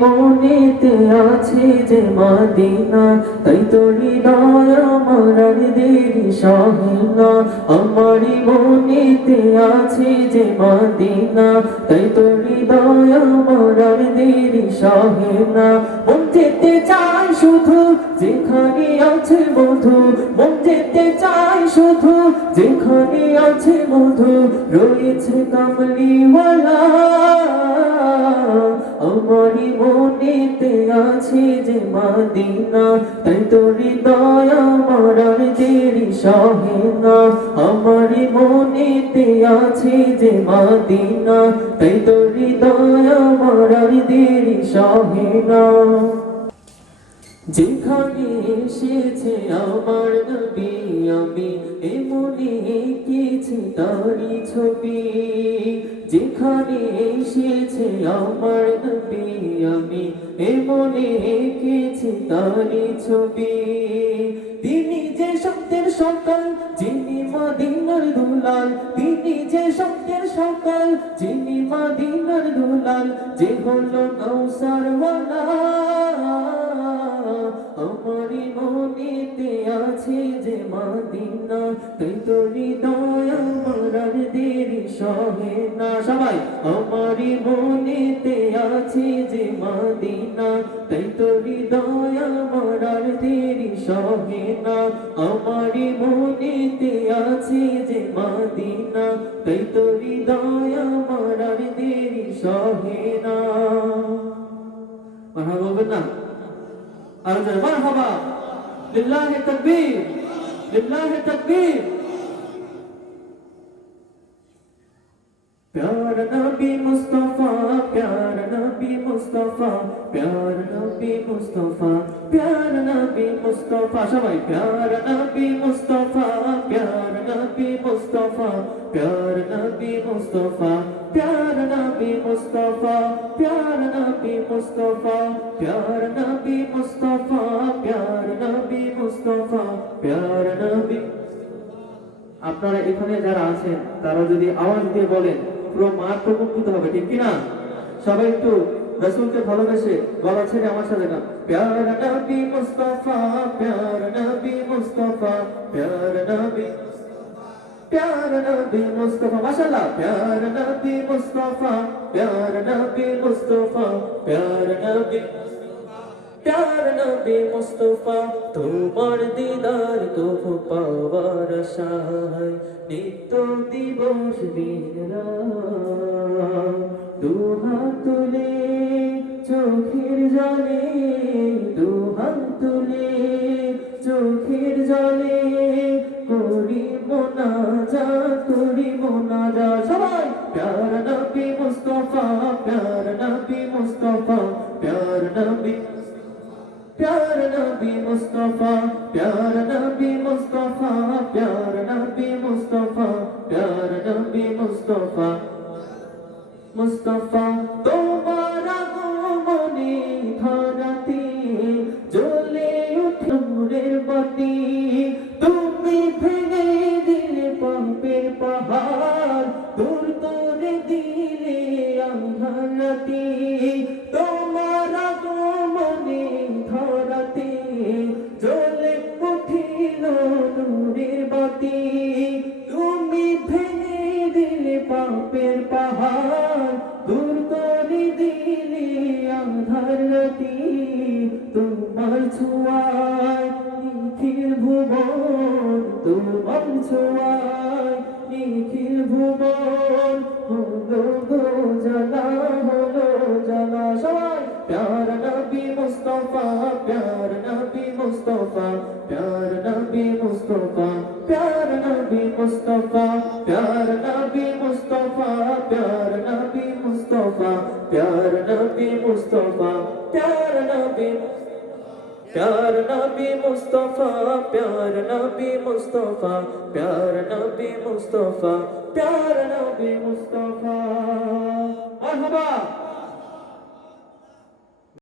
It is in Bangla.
মনেতে আছে যে মদিনা, তাই তো হৃদয় আমার আর দেরি সহে না। আমার মনেতে আছে যে মদিনা, তাই তো হৃদয় আমার আর দেরি সহে না। মন যেতে চায় শুধু যেখানে আছে মধু, মন যেতে চায় শুধু যেখানে আছে মধু, রয়েছে কামলিওয়ালা। আমারি মনেতে আছে যে মদিনা, তাই তো হৃদয় আমার আর দেরি সহে না। আমারি মনেতে আছে যে মদিনা, তাই তো হৃদয় আমার আর দেরি সহে না। যেখানে এসেছে আমার নবী, আমি এমনি এঁকেছি তারি ছবি। যেখানে এসেছে আমার নবী, আমি এমনি এঁকেছি তারি ছবি। তিনি যে সত্যের সকাল, যিনি মদিনার দুলাল, তিনি যে সত্যের সকাল, যিনি মদিনার দুলাল, যে হলো কাউসারওয়ালা। আমারি মনেতে আছে যে মদিনা, তাই তো হৃদয় আমার আর দেরি সহে না। সবাই আমারি মনেতে আছে যে মদিনা, তাই তো হৃদয় আমার আর দেরি সহে না। আমারি মনেতে আছে যে মদিনা, তাই তো হৃদয় আমার আর দেরি সহে না। মারহাবা বলবেন না? আর জোরে মারহাবা। লিল্লাহি তাকবীর, লিল্লাহি তাকবীর। प्यार नबी मुस्तफा, प्यार नबी मुस्तफा, प्यार नबी मुस्तफा, प्यार नबी मुस्तफा। सबाई प्यार नबी मुस्तफा, प्यार नबी मुस्तफा, प्यार नबी मुस्तफा, प्यार नबी मुस्तफा, प्यार नबी मुस्तफा, प्यार नबी मुस्तफा, प्यार नबी मुस्तफा, प्यार नबी। আপনারা এখানে যারা আছেন তারা যদি আওয়াজ দিয়ে বলেন, পুরো মাঠ প্রকম্পিত হবে, ঠিক কিনা? সবাই একটু রাসূলকে ভালোবেসে গলা ছেড়ে আমার সাথে গান। প্যার নবী মুস্তাফা, প্যার নবী মুস্তাফা, প্যার নবী, প্যার নবী মুস্তাফা। মাশাআল্লাহ। প্যার নবী মুস্তাফা, প্যার নবী মুস্তাফা, প্যার নবী, প্যার নবী মুস্তাফা। তোমার দিদার তবু পাওয়ার আশায় নিত্য দিবস দিন রাত, দুহাত তুলে চোখের জলে, দুহাত তুলে চোখের জলে করি মোনাজাত, করি মোনাজাত। সবাই প্যার নবী মুস্তাফা, প্যার নবী মুস্তাফা, প্যার নবী, प्यार नबी मुस्तफा, प्यार नबी मुस्तफा, प्यार नबी मुस्तफा, प्यार नबी मुस्तफा, मुस्तफा। तुम्हारा गोमने धरती জ্বলে উঠে নূরের বাতি, তুমি ভেঙে দিলে পাপের পাহাড়, দূর করে দিলে আঁধার রাতি। তোমার আগমনে ধরাতে জ্বলে উঠিল নূরের বাতি, তুমি ভেঙে দিলে পাপের পাহাড়, দূর করে দিলে আঁধার রাতি। তোমার ছোঁয়ায় নিখিল ভুবন, তোমার ছোঁয়ায় নিখিল ভুবন হলো গো জানা, হলো জানা। সবাই প্যার নবী মুস্তাফা, প্যার নবী মুস্তাফা, প্যার নবী মুস্তাফা, প্যার নবী মুস্তাফা, প্যার নবী মুস্তাফা, প্যার নবী মুস্তাফা, প্যার নবী মুস্তাফা, প্যার নবী, प्यार नबी मुस्तफा, प्यार नबी मुस्तफा, प्यार नबी मुस्तफा, प्यार नबी मुस्तफा। मरहबा।